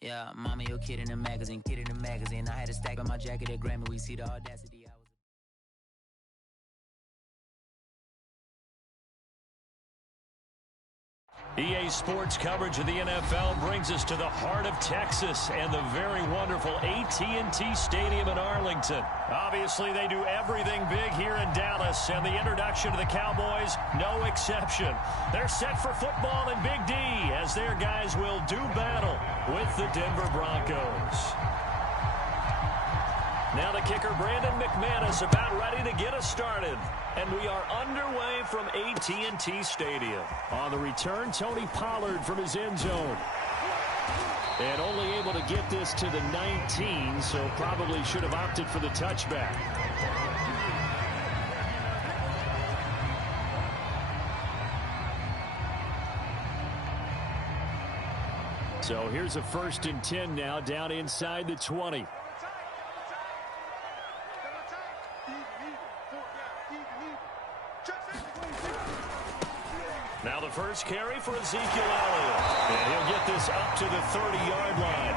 Yeah, mama, your kid in the magazine, I had a stack on my jacket at Grammy. We see the audacity. EA Sports coverage of the NFL brings us to the heart of Texas and the very wonderful AT&T Stadium in Arlington. Obviously, they do everything big here in Dallas, and the introduction to the Cowboys, no exception. They're set for football in Big D as their guys will do battle with the Denver Broncos. Now the kicker, Brandon McManus, about ready to get us started. And we are underway from AT&T Stadium. On the return, Tony Pollard from his end zone. And only able to get this to the 19, so probably should have opted for the touchback. So here's a 1st and 10 now, down inside the 20. Now the first carry for Ezekiel Elliott. And he'll get this up to the 30-yard line.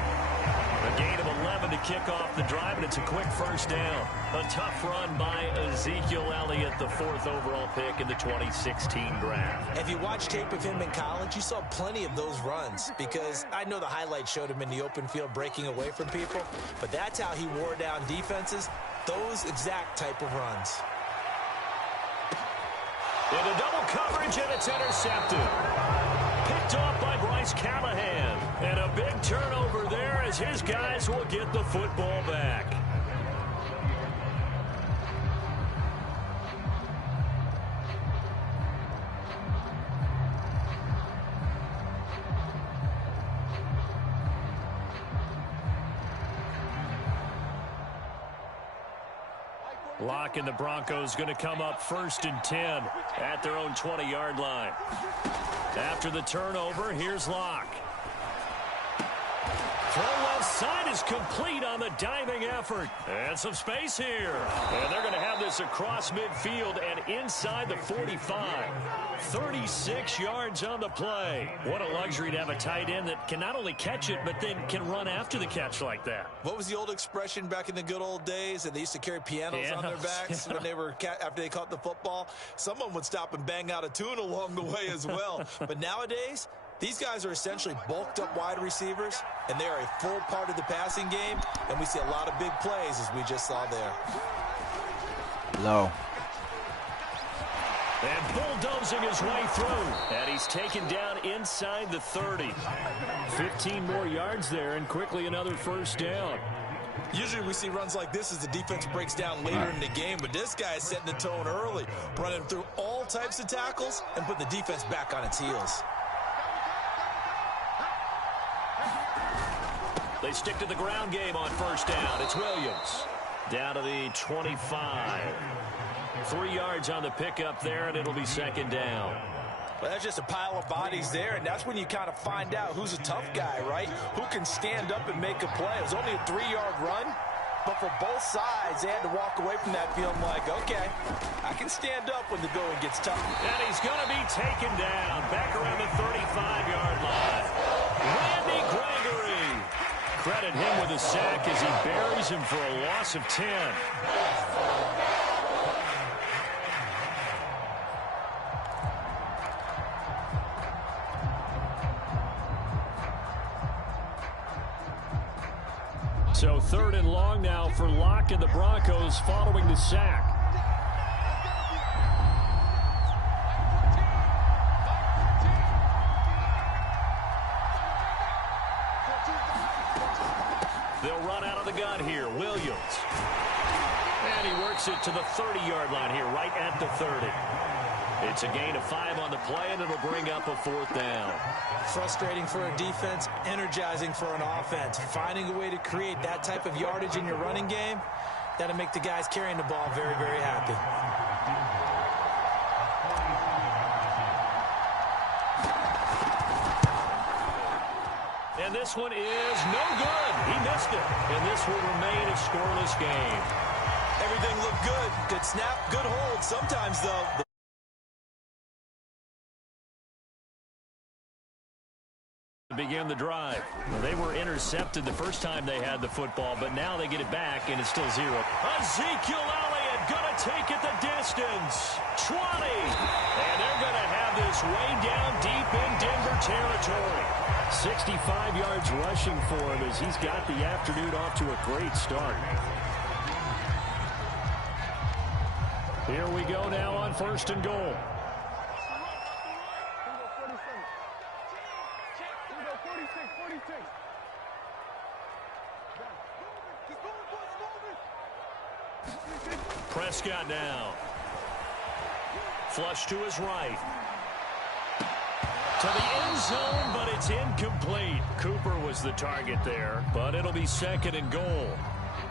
A gain of 11 to kick off the drive, and it's a quick first down. A tough run by Ezekiel Elliott, the 4th overall pick in the 2016 draft. If you watch tape of him in college, you saw plenty of those runs, because I know the highlights showed him in the open field breaking away from people, but that's how he wore down defenses, those exact type of runs. Into double coverage, and it's intercepted. Picked off by Bryce Callahan. And a big turnover there as his guys will get the football back. Locke and the Broncos going to come up 1st and 10 at their own 20-yard line. After the turnover, here's Locke. Throw left side is complete on the diving effort. And some space here. And they're going to have this across midfield and inside the 45. 36 yards on the play. What a luxury to have a tight end that can not only catch it, but then can run after the catch like that. What was the old expression back in the good old days? And they used to carry pianos on their backs when they were after they caught the football. Someone would stop and bang out a tune along the way as well. But nowadays, these guys are essentially bulked up wide receivers, and they are a full part of the passing game, and we see a lot of big plays as we just saw there. Low. And bulldozing his way through, and he's taken down inside the 30. 15 more yards there, and quickly another first down. Usually we see runs like this as the defense breaks down later in the game, but this guy is setting the tone early, running through all types of tackles and putting the defense back on its heels. They stick to the ground game on first down. It's Williams. Down to the 25. 3 yards on the pickup there, and it'll be 2nd down. Well, that's just a pile of bodies there, and that's when you kind of find out who's a tough guy, right? Who can stand up and make a play. It was only a 3-yard run, but for both sides, they had to walk away from that feeling like, okay, I can stand up when the going gets tough. And he's going to be taken down back around the 35-yard line. Randy Gregory. Credit him with a sack as he buries him for a loss of 10. So 3rd and long now for Locke and the Broncos following the sack. They'll run out of the gun here. Williams. And he works it to the 30-yard line here, right at the 30. It's a gain of 5 on the play, and it'll bring up a 4th down. Frustrating for a defense, energizing for an offense. Finding a way to create that type of yardage in your running game, that'll make the guys carrying the ball very, very happy. And this one is no good. He missed it. And this will remain a scoreless game. Everything looked good. Good snap, good hold. Sometimes, though, begin the drive. Well, they were intercepted the first time they had the football, but now they get it back, and it's still 0. Ezekiel Elliott going to take it the distance. 20. And they're going to have this way down deep in Denver territory. 65 yards rushing for him as he's got the afternoon off to a great start. Here we go now on 1st and goal. Prescott now. Flush to his right. To the end zone, but it's incomplete. Cooper was the target there, but it'll be 2nd and goal.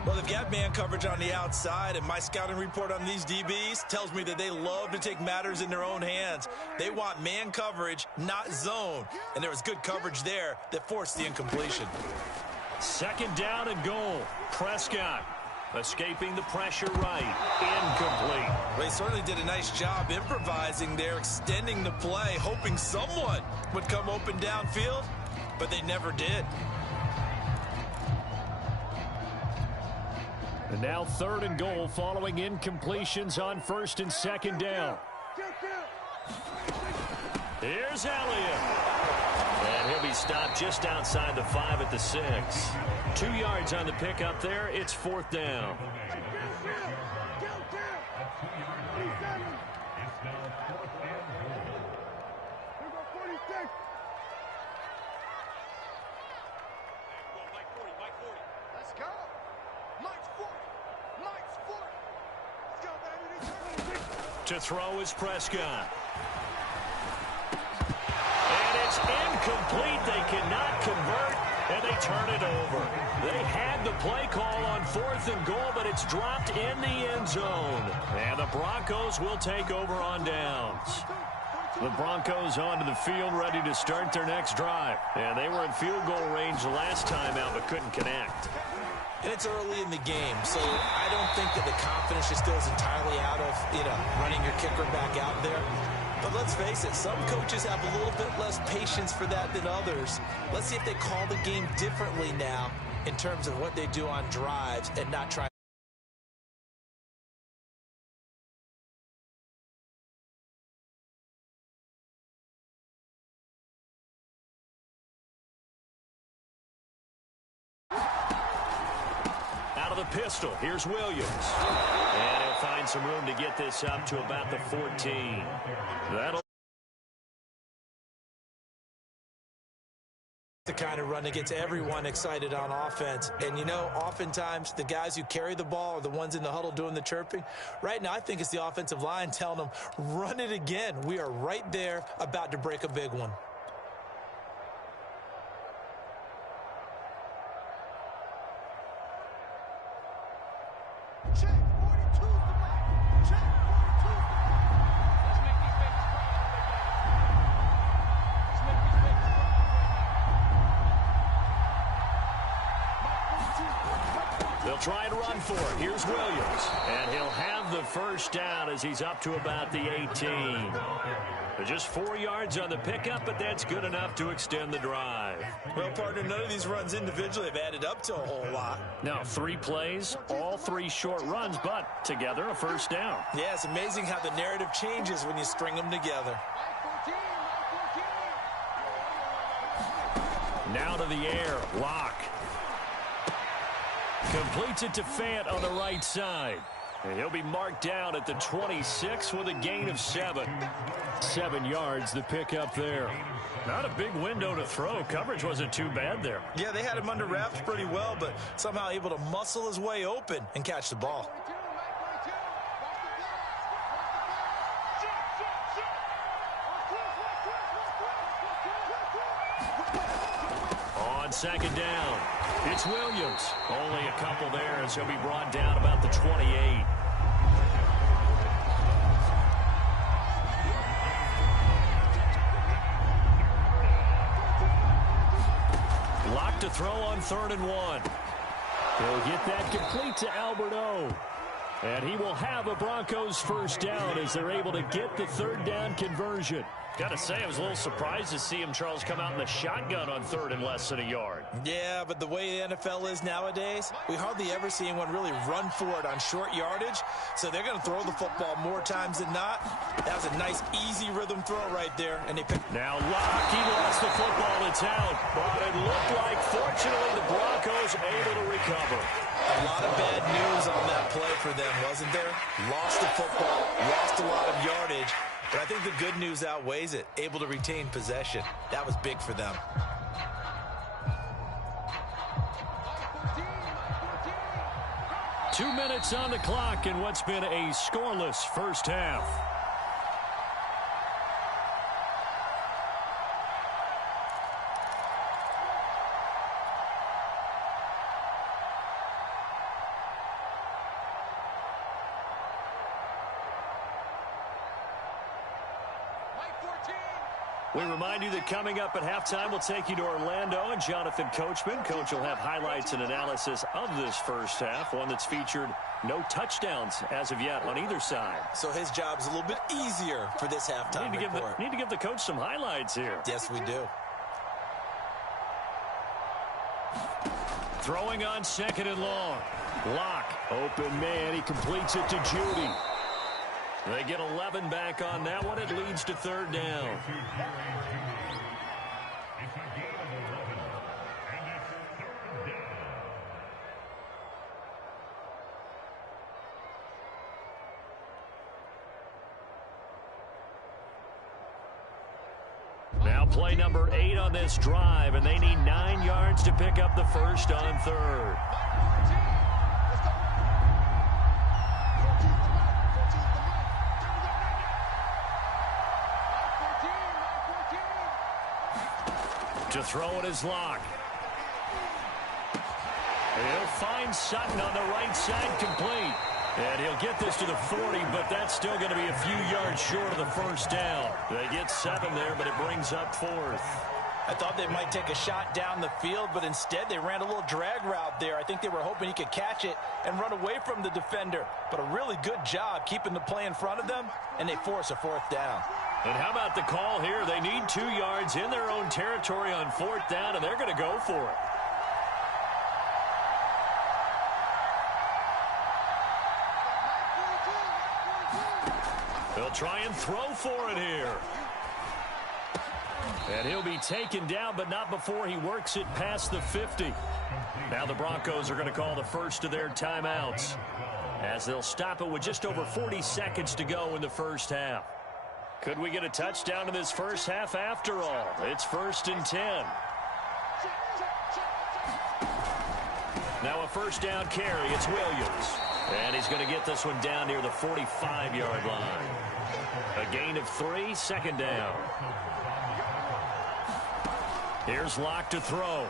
Well, they've got man coverage on the outside, and my scouting report on these DBs tells me that they love to take matters in their own hands. They want man coverage, not zone. And there was good coverage there that forced the incompletion. 2nd down and goal. Prescott escaping the pressure right. Incomplete. Well, he certainly did a nice job improvising there, extending the play, hoping someone would come open downfield, but they never did. And now 3rd and goal following incompletions on 1st and 2nd down. Here's Elliott. And he'll be stopped just outside the 5 at the 6. 2 yards on the pickup there. It's 4th down. To throw is Prescott. And it's incomplete. They cannot convert, and they turn it over. They had the play call on 4th and goal, but it's dropped in the end zone. And the Broncos will take over on downs. The Broncos onto the field ready to start their next drive. And they were in field goal range the last time out, but couldn't connect. And it's early in the game, so I don't think that the confidence just goes entirely out of, running your kicker back out there. But let's face it, some coaches have a little bit less patience for that than others. Let's see if they call the game differently now in terms of what they do on drives and not try. Pistol. Here's Williams. And he'll find some room to get this up to about the 14. That'll the kind of run that gets everyone excited on offense. And, oftentimes the guys who carry the ball are the ones in the huddle doing the chirping. Right now, I think it's the offensive line telling them, run it again. We are right there about to break a big one. Check, 42's the back. Check, 42's the back. Let's make these babies proud. They'll try and run for it. Here's Williams. And he'll have the first down as he's up to about the 18. Just 4 yards on the pickup, but that's good enough to extend the drive. Well, partner, none of these runs individually have added up to a whole lot. Now, 3 plays, all 3 short runs, but together a first down. Yeah, it's amazing how the narrative changes when you string them together. Now to the air, Locke. Completes it to Fant on the right side. And he'll be marked down at the 26 with a gain of 7. 7 yards, the pickup there. Not a big window to throw. Coverage wasn't too bad there. Yeah, they had him under wraps pretty well, but somehow able to muscle his way open and catch the ball. On 2nd down, it's Williams. Only a couple there as he'll be brought down about the 28. Locked to throw on 3rd and 1. He'll get that complete to Albert O. And he will have a Broncos first down as they're able to get the 3rd down conversion. Got to say, I was a little surprised to see him, Charles, come out in the shotgun on third and less than a yard. Yeah, but the way the NFL is nowadays, we hardly ever see anyone really run for it on short yardage. So they're going to throw the football more times than not. That was a nice, easy rhythm throw right there. And they picked. Now Locke, he lost the football. It's out. But it looked like, fortunately, the Broncos able to recover. A lot of bad news on that play for them, wasn't there? Lost the football, lost a lot of yardage. But I think the good news outweighs it. Able to retain possession. That was big for them. Two minutes on the clock in what's been a scoreless first half. We remind you that coming up at halftime, we'll take you to Orlando and Jonathan Coachman. Coach will have highlights and analysis of this first half, one that's featured no touchdowns as of yet on either side. So his job's a little bit easier for this halftime report. Need to give the coach some highlights here. Yes, we do. Throwing on second and long. Locke, open man, he completes it to Judy. They get 11 back on that one. It leads to third down. Now play number 8 on this drive, and they need 9 yards to pick up the first on third. To throw it is Locke. He'll find Sutton on the right side, complete. And he'll get this to the 40, but that's still going to be a few yards short of the first down. They get 7 there, but it brings up fourth. I thought they might take a shot down the field, but instead they ran a little drag route there. I think they were hoping he could catch it and run away from the defender. But a really good job keeping the play in front of them, and they force a fourth down. And how about the call here? They need 2 yards in their own territory on fourth down, and they're going to go for it. They'll try and throw for it here. And he'll be taken down, but not before he works it past the 50. Now the Broncos are going to call the first of their timeouts, as they'll stop it with just over 40 seconds to go in the first half. Could we get a touchdown in this first half after all? It's 1st and 10. Now a first down carry. It's Williams. And he's going to get this one down near the 45-yard line. A gain of 3, second down. Here's Locke to throw.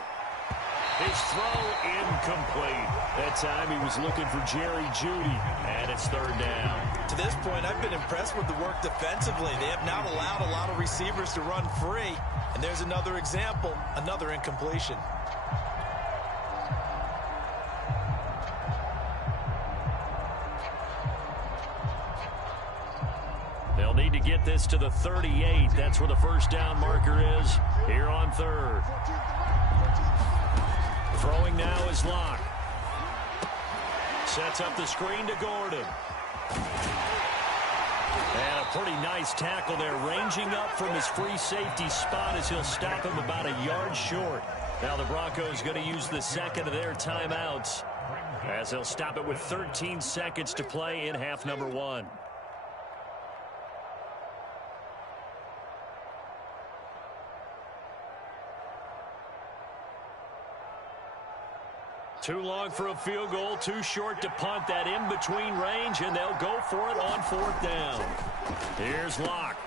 His throw incomplete. That time he was looking for Jerry Jeudy, and it's third down. To this point, I've been impressed with the work defensively. They have not allowed a lot of receivers to run free. And there's another example, another incompletion. They'll need to get this to the 38. That's where the first down marker is here on third. Throwing now is Locke. Sets up the screen to Gordon. And a pretty nice tackle there, ranging up from his free safety spot as he'll stop him about a yard short. Now the Broncos going to use the second of their timeouts, as they'll stop it with 13 seconds to play in half number 1. Too long for a field goal, too short to punt. That in-between range, and they'll go for it on fourth down. Here's Locke.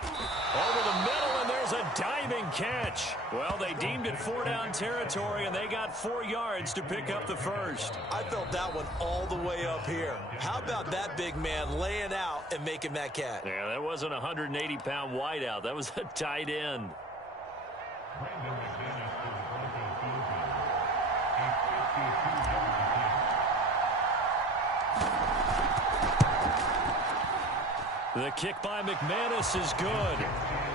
Over the middle, and there's a diving catch. Well, they deemed it 4-down territory, and they got 4 yards to pick up the first. I felt that one all the way up here. How about that big man laying out and making that catch? Yeah, that wasn't a 180-pound wideout. That was a tight end. The kick by McManus is good.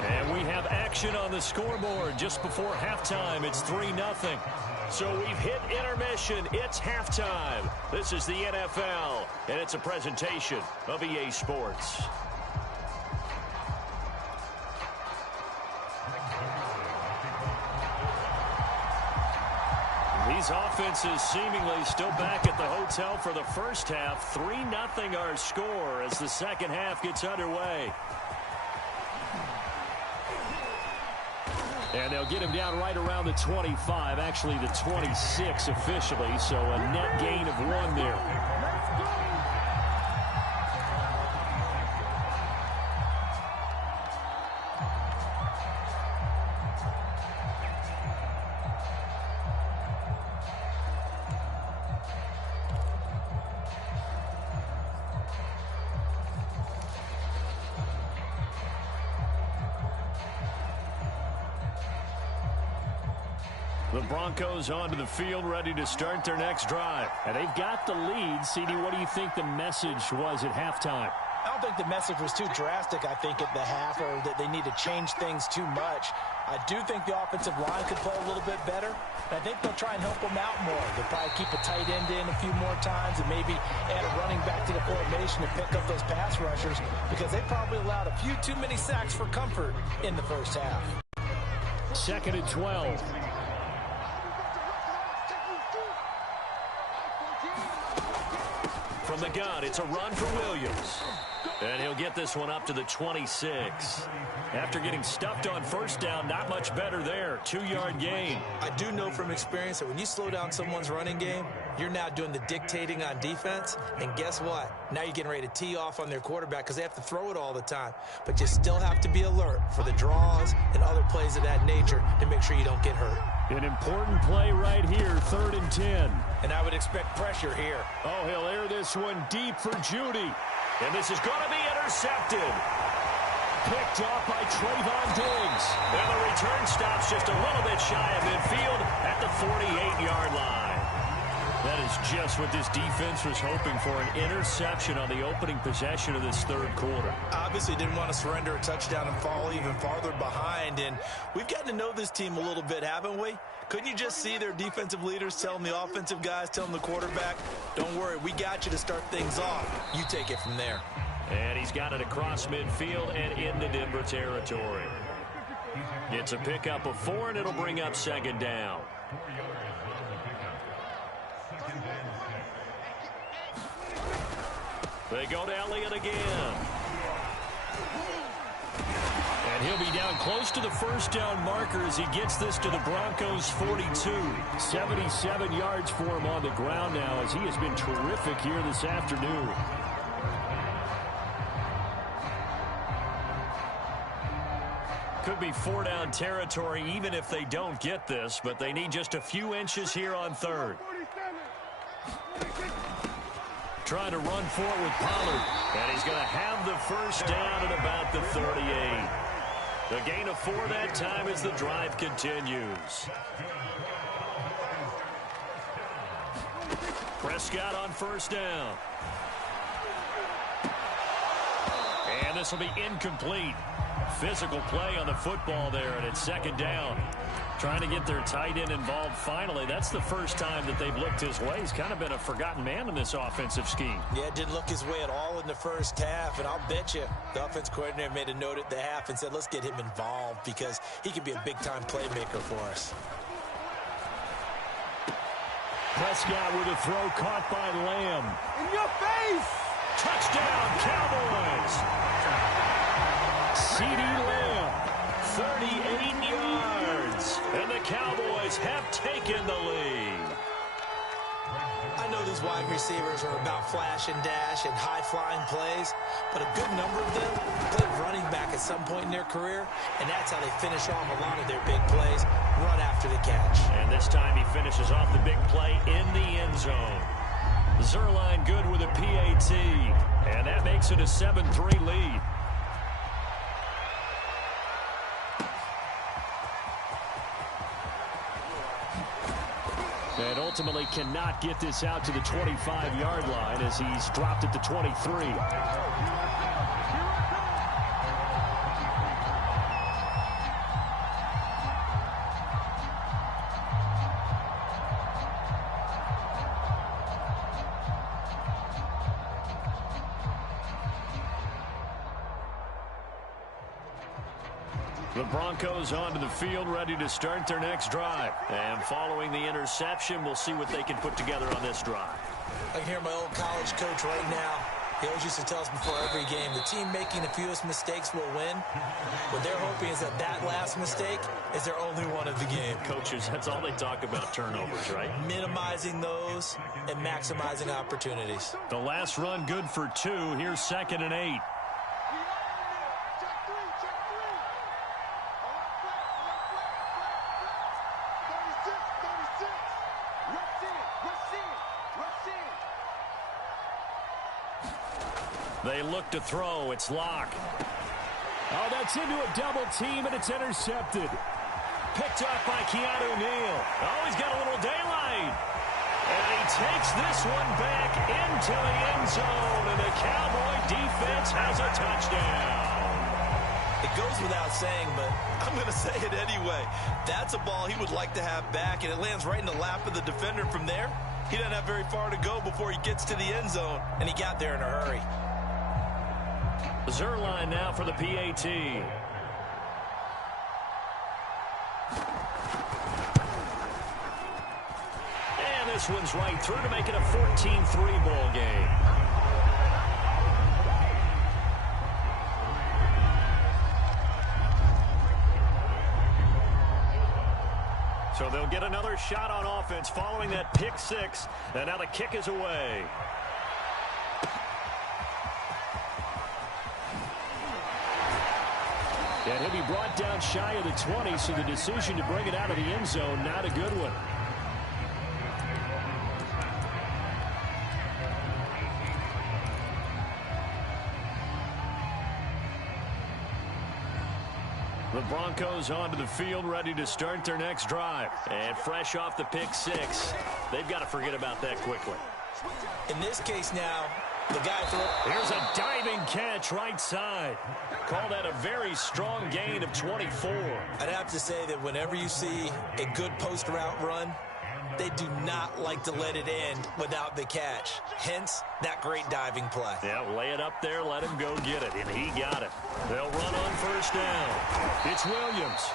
And we have action on the scoreboard just before halftime. It's 3-0. So we've hit intermission. It's halftime. This is the NFL, and it's a presentation of EA Sports. These offenses seemingly still back at the hotel for the first half. 3-0 our score as the second half gets underway. And they'll get him down right around the 25, actually the 26 officially, so a net gain of 1 there. The Broncos onto the field, ready to start their next drive. And they've got the lead. CD, what do you think the message was at halftime? I don't think the message was too drastic, I think, at the half, or that they need to change things too much. I do think the offensive line could play a little bit better. I think they'll try and help them out more. They'll probably keep a tight end in a few more times and maybe add a running back to the formation to pick up those pass rushers, because they probably allowed a few too many sacks for comfort in the first half. 2nd and 12. From the gun, it's a run for Williams. And he'll get this one up to the 26. After getting stuffed on first down, not much better there. 2-yard gain. I do know from experience that when you slow down someone's running game, you're now doing the dictating on defense. And guess what? Now you're getting ready to tee off on their quarterback because they have to throw it all the time. But you still have to be alert for the draws and other plays of that nature to make sure you don't get hurt. An important play right here, 3rd and 10. And I would expect pressure here. Oh, he'll air this one deep for Judy. And this is going to be intercepted. Picked off by Trayvon Diggs. And the return stops just a little bit shy of midfield at the 48-yard line. That is just what this defense was hoping for, an interception on the opening possession of this third quarter. Obviously didn't want to surrender a touchdown and fall even farther behind. And we've gotten to know this team a little bit, haven't we? Couldn't you just see their defensive leaders telling the offensive guys, telling the quarterback, don't worry, we got you to start things off. You take it from there. And he's got it across midfield and into Denver territory. It's a pickup of 4, and it'll bring up 2nd down. They go to Elliott again. And he'll be down close to the first down marker as he gets this to the Broncos' 42. 77 yards for him on the ground now as he has been terrific here this afternoon. Could be 4-down territory even if they don't get this, but they need just a few inches here on 3rd. Trying to run for it with Pollard. And he's going to have the first down at about the 38. The gain of 4 that time as the drive continues. Prescott on first down. And this will be incomplete. Physical play on the football there, and it's 2nd down. Trying to get their tight end involved finally. That's the first time that they've looked his way. He's kind of been a forgotten man in this offensive scheme. Yeah, it didn't look his way at all in the first half, and I'll bet you the offense coordinator made a note at the half and said, let's get him involved because he could be a big-time playmaker for us. Prescott with a throw caught by Lamb. In your face! Touchdown, Cowboys! CeeDee Lamb, 38 yards. And the Cowboys have taken the lead. I know these wide receivers are about flash and dash and high-flying plays, but a good number of them played running back at some point in their career, and that's how they finish off a lot of their big plays, run after the catch. And this time he finishes off the big play in the end zone. Zuerlein good with a PAT, and that makes it a 7-3 lead. And ultimately cannot get this out to the 25-yard line as he's dropped at the 23. The Broncos onto the field, ready to start their next drive. And following the interception, we'll see what they can put together on this drive. I can hear my old college coach right now. He always used to tell us before every game, the team making the fewest mistakes will win. What they're hoping is that last mistake is their only one of the game. Coaches, that's all they talk about, turnovers, right? Minimizing those and maximizing opportunities. The last run good for 2. Here's 2nd and 8. They look to throw. It's Locke. Oh, that's into a double team, and it's intercepted. Picked up by Keanu Neal. Oh, he's got a little daylight. And he takes this one back into the end zone, and the Cowboy defense has a touchdown. It goes without saying, but I'm going to say it anyway. That's a ball he would like to have back, and it lands right in the lap of the defender from there. He doesn't have very far to go before he gets to the end zone, and he got there in a hurry. Zuerlein now for the PAT. And this one's right through to make it a 14-3 ball game. So they'll get another shot on offense following that pick 6. And now the kick is away. And he'll be brought down shy of the 20, so the decision to bring it out of the end zone, not a good one. The Broncos onto the field, ready to start their next drive. And fresh off the pick 6, they've got to forget about that quickly. In this case now, the guy Here's a diving catch right side. Call that a very strong gain of 24. I'd have to say that whenever you see a good post route run, they do not like to let it end without the catch. Hence, that great diving play. Yeah, lay it up there, let him go get it, and he got it. They'll run on first down. It's Williams.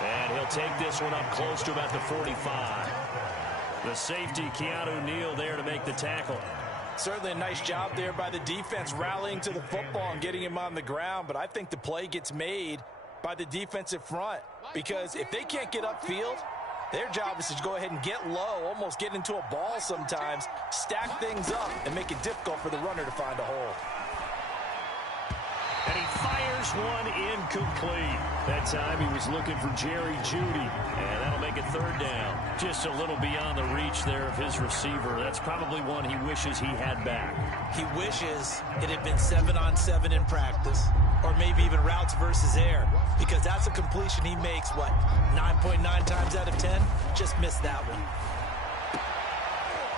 And he'll take this one up close to about the 45. The safety, Keanu Neal, there to make the tackle. Certainly a nice job there by the defense rallying to the football and getting him on the ground, but I think the play gets made by the defensive front because if they can't get upfield, their job is to go ahead and get low, almost get into a ball sometimes, stack things up, and make it difficult for the runner to find a hole. And he fires one incomplete. That time he was looking for Jerry Jeudy, and that'll make it 3rd down. Just a little beyond the reach there of his receiver. That's probably one he wishes he had back. He wishes it had been 7-on-7 in practice, or maybe even routes versus air, because that's a completion he makes, 9.9 times out of 10? Just missed that one.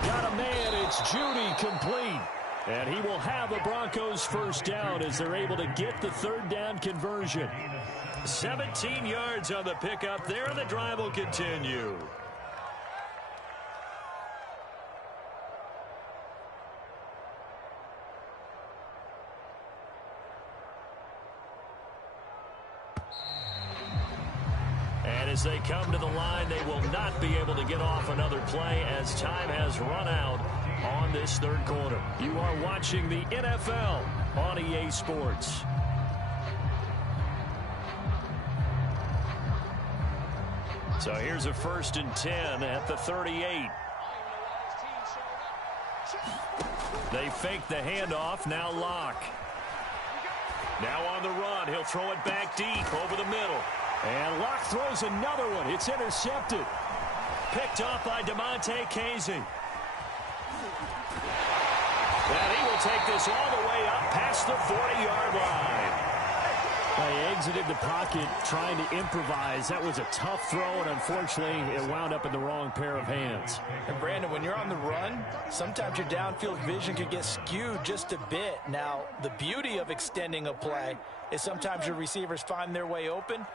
Got a man, it's Jeudy, complete. And he will have the Broncos first down as they're able to get the 3rd down conversion. 17 yards on the pickup there, and the drive will continue. And as they come to the line, they will not be able to get off another play as time has run out on this 3rd quarter. You are watching the NFL on EA Sports. So here's a 1st and 10 at the 38. They fake the handoff. Now Locke. Now on the run. He'll throw it back deep over the middle. And Locke throws another one. It's intercepted. Picked off by DeMonte Casey. And he will take this all the way up past the 40-yard line. They exited the pocket trying to improvise. That was a tough throw, and unfortunately, it wound up in the wrong pair of hands. And Brandon, when you're on the run, sometimes your downfield vision could get skewed just a bit. Now, the beauty of extending a play is sometimes your receivers find their way open,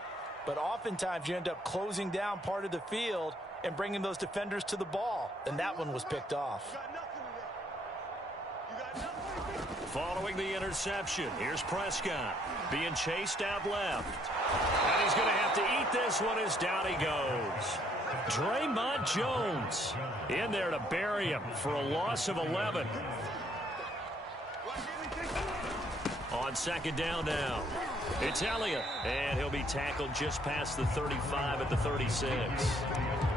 but oftentimes you end up closing down part of the field and bringing those defenders to the ball. And that one was picked off. Following the interception, here's Prescott being chased out left. And he's going to have to eat this one as down he goes. Draymond Jones in there to bury him for a loss of 11. On second down now, it's Elliott, and he'll be tackled just past the 35 at the 36.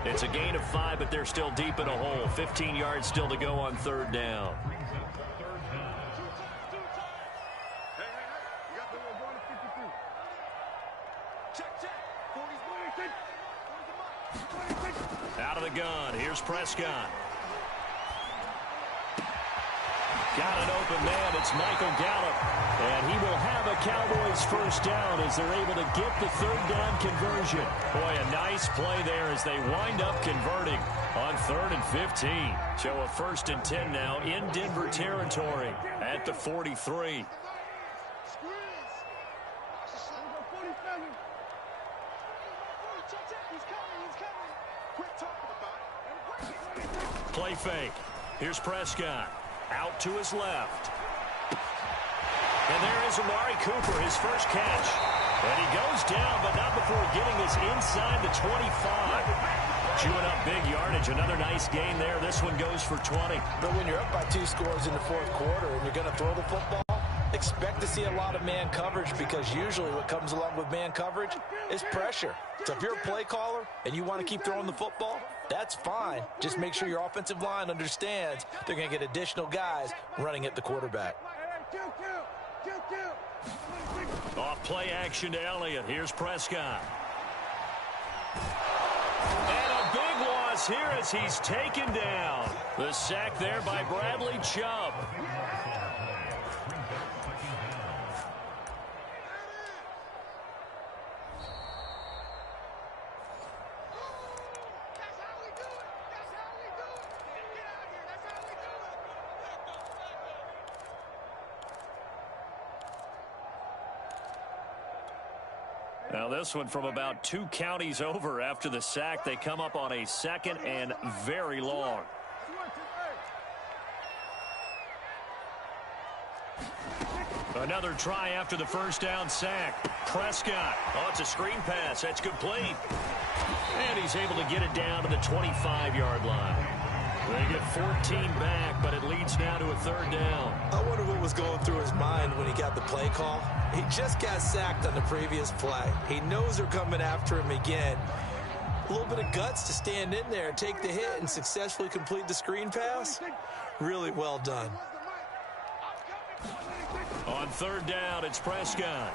It's a gain of 5, but they're still deep in a hole. 15 yards still to go on third down. Out of the gun, here's Prescott. Got an open man, it's Michael Gallup. And he will have a Cowboys first down as they're able to get the third down conversion. Boy, a nice play there as they wind up converting on 3rd and 15. So a 1st and 10 now in Denver territory at the 43. Play fake. Here's Prescott. Out to his left. And there is Amari Cooper, his first catch. And he goes down, but not before getting this inside the 25. Chewing up big yardage. Another nice gain there. This one goes for 20. But when you're up by 2 scores in the 4th quarter and you're going to throw the football, expect to see a lot of man coverage, because usually what comes along with man coverage is pressure. So if you're a play caller and you want to keep throwing the football, that's fine. Just make sure your offensive line understands they're going to get additional guys running at the quarterback. Off play action to Elliott. Here's Prescott. And a big loss here as he's taken down. The sack there by Bradley Chubb. Now this one from about 2 counties over after the sack. They come up on a 2nd and very long. Another try after the first down sack. Prescott. Oh, it's a screen pass. That's complete. And he's able to get it down to the 25-yard line. They get 14 back, but it leads now to a 3rd down. I wonder what was going through his mind when he got the play call. He just got sacked on the previous play. He knows they're coming after him again. A little bit of guts to stand in there, take the hit, and successfully complete the screen pass. Really well done. On 3rd down, it's Prescott.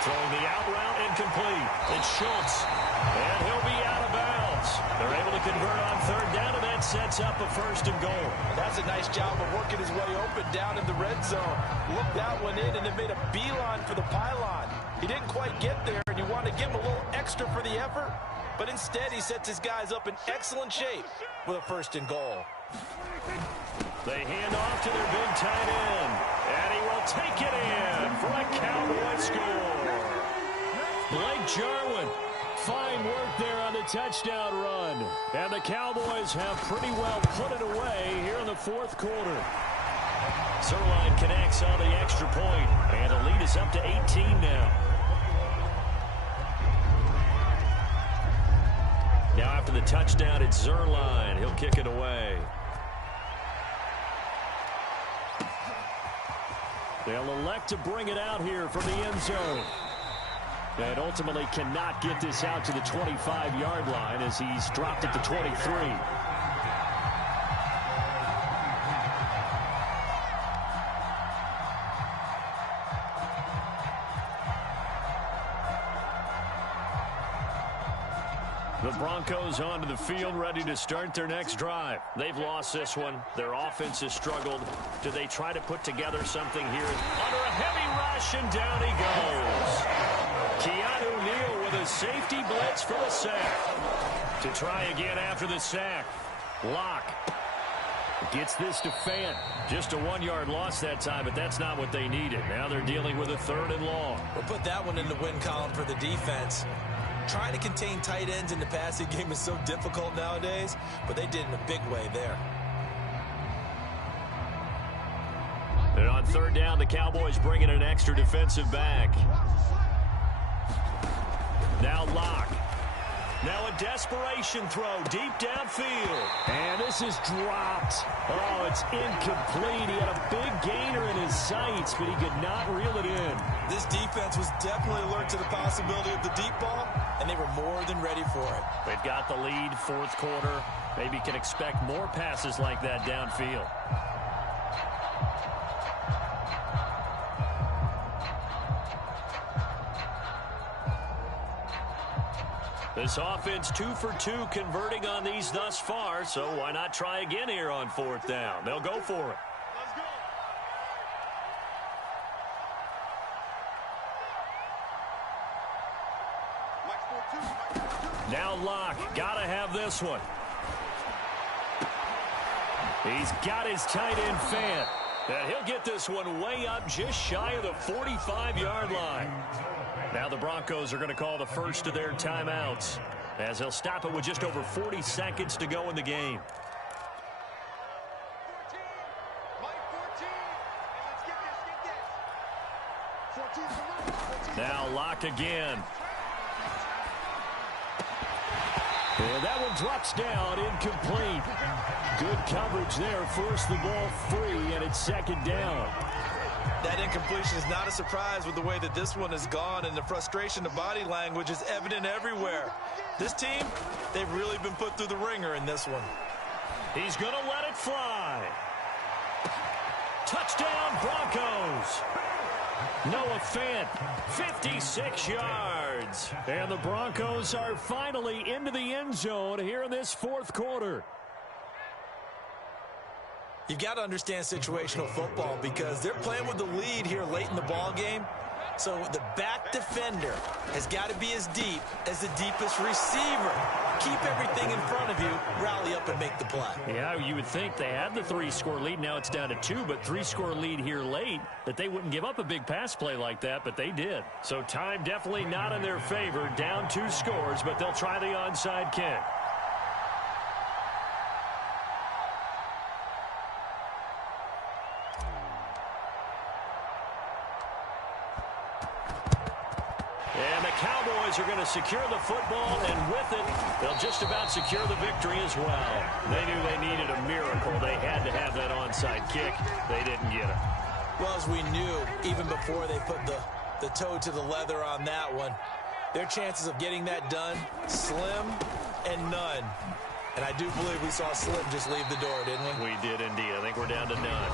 Throwing the out route incomplete. It's Schultz. And he'll be out of bounds. They're able to convert on 3rd down, and that sets up a 1st and goal. That's a nice job of working his way open down in the red zone. Looked that one in and then made a beeline for the pylon. He didn't quite get there, and you want to give him a little extra for the effort. But instead, he sets his guys up in excellent shape with a 1st and goal. They hand off to their big tight end. And he will take it in for a Cowboy score. Blake Jarwin. Fine work there on the touchdown run. And the Cowboys have pretty well put it away here in the 4th quarter. Zuerlein connects on the extra point, and the lead is up to 18 now. Now after the touchdown, it's Zuerlein. He'll kick it away. They'll elect to bring it out here from the end zone. And ultimately cannot get this out to the 25-yard line as he's dropped at the 23. The Broncos onto the field, ready to start their next drive. They've lost this one. Their offense has struggled. Do they try to put together something here? Under a heavy rush, and down he goes. Keanu Neal with a safety blitz for the sack. To try again after the sack. Locke gets this to Fant. Just a 1-yard loss that time, but that's not what they needed. Now they're dealing with a 3rd and long. We'll put that one in the win column for the defense. Trying to contain tight ends in the passing game is so difficult nowadays, but they did in a big way there. And on third down, the Cowboys bring in an extra defensive back. Now Locke. Now a desperation throw deep downfield. And this is dropped. Oh, it's incomplete. He had a big gainer in his sights, but he could not reel it in. This defense was definitely alert to the possibility of the deep ball, and they were more than ready for it. They've got the lead, fourth quarter. Maybe can expect more passes like that downfield. This offense 2 for 2 converting on these thus far, so why not try again here on fourth down? They'll go for it. Now Locke, gotta have this one. He's got his tight end fan. And he'll get this one way up just shy of the 45-yard line. Now the Broncos are going to call the first of their timeouts as they'll stop it with just over 40 seconds to go in the game. 14, now Locke again. And that one drops down, incomplete. Good coverage there. First the ball free, and it's second down. That incompletion is not a surprise with the way that this one has gone, and the frustration, the body language is evident everywhere. This team, they've really been put through the ringer in this one. He's going to let it fly. Touchdown, Broncos. Noah Fant, 56 yards. And the Broncos are finally into the end zone here in this fourth quarter. You've got to understand situational football because they're playing with the lead here late in the ball game. So the back defender has got to be as deep as the deepest receiver. Keep everything in front of you, rally up and make the play. Yeah, you would think they had the 3-score lead. Now it's down to 2, but 3-score lead here late, that they wouldn't give up a big pass play like that, but they did. So time definitely not in their favor. Down 2 scores, but they'll try the onside kick. And the Cowboys are going to secure the football, and with it, they'll just about secure the victory as well. They knew they needed a miracle. They had to have that onside kick. They didn't get it. Well, as we knew, even before they put the toe to the leather on that one, their chances of getting that done, slim and none. And I do believe we saw Slim just leave the door, didn't we? We did indeed. I think we're down to none.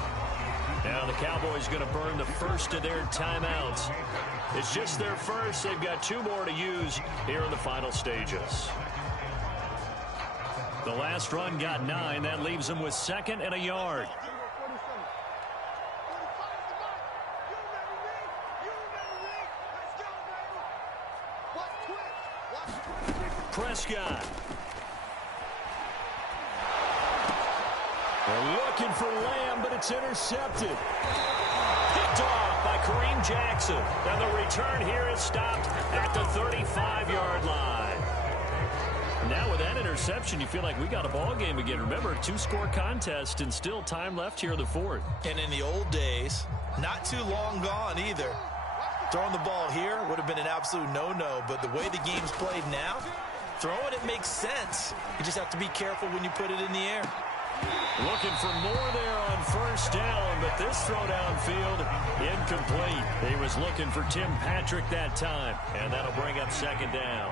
Now the Cowboys going to burn the first of their timeouts. It's just their first. They've got 2 more to use here in the final stages. The last run got 9. That leaves them with 2nd and a yard. Prescott. They're looking for Lamb, but it's intercepted. Picked off by Kareem Jackson. And the return here is stopped at the 35-yard line. Now with that interception, you feel like we got a ball game again. Remember, 2-score contest and still time left here in the fourth. And in the old days, not too long gone either. Throwing the ball here would have been an absolute no-no, but the way the game's played now, throwing it makes sense. You just have to be careful when you put it in the air. Looking for more there on first down, but this throw downfield, incomplete. He was looking for Tim Patrick that time, and that'll bring up 2nd down.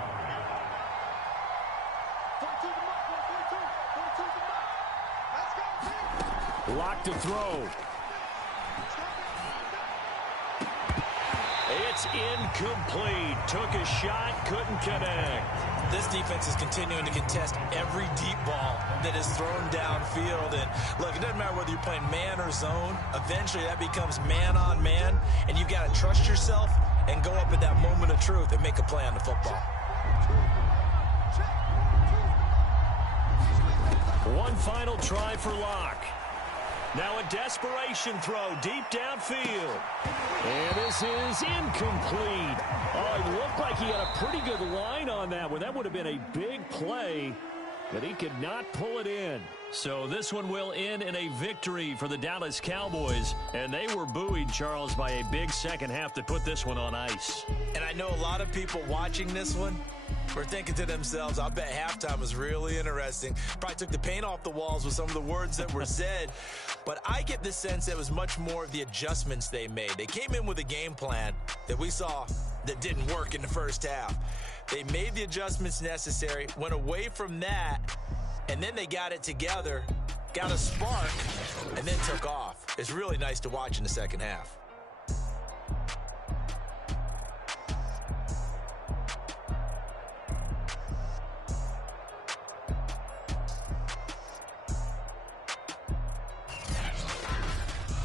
Locked to throw. It's incomplete. Took a shot, couldn't connect. This defense is continuing to contest every deep ball that is thrown downfield. And look, it doesn't matter whether you're playing man or zone. Eventually that becomes man on man, and you've got to trust yourself and go up at that moment of truth and make a play on the football. One final try for Locke. Now a desperation throw deep downfield. And this is incomplete. Oh, it looked like he had a pretty good line on that one. That would have been a big play. but he could not pull it in. So this one will end in a victory for the Dallas Cowboys, and they were buoyed, Charles, by a big second half that put this one on ice. And I know a lot of people watching this one were thinking to themselves, I bet halftime was really interesting. Probably took the paint off the walls with some of the words that were said. But I get the sense that it was much more of the adjustments they made. They came in with a game plan that we saw that didn't work in the first half. They made the adjustments necessary, went away from that, and then they got it together, got a spark, and then took off. It's really nice to watch in the second half.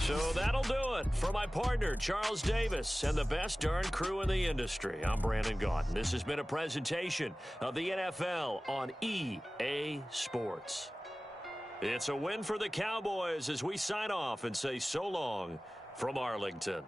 So that'll do it for my partner, Charles Davis, and the best darn crew in the industry. I'm Brandon Gaudin. This has been a presentation of the NFL on EA Sports. It's a win for the Cowboys as we sign off and say so long from Arlington.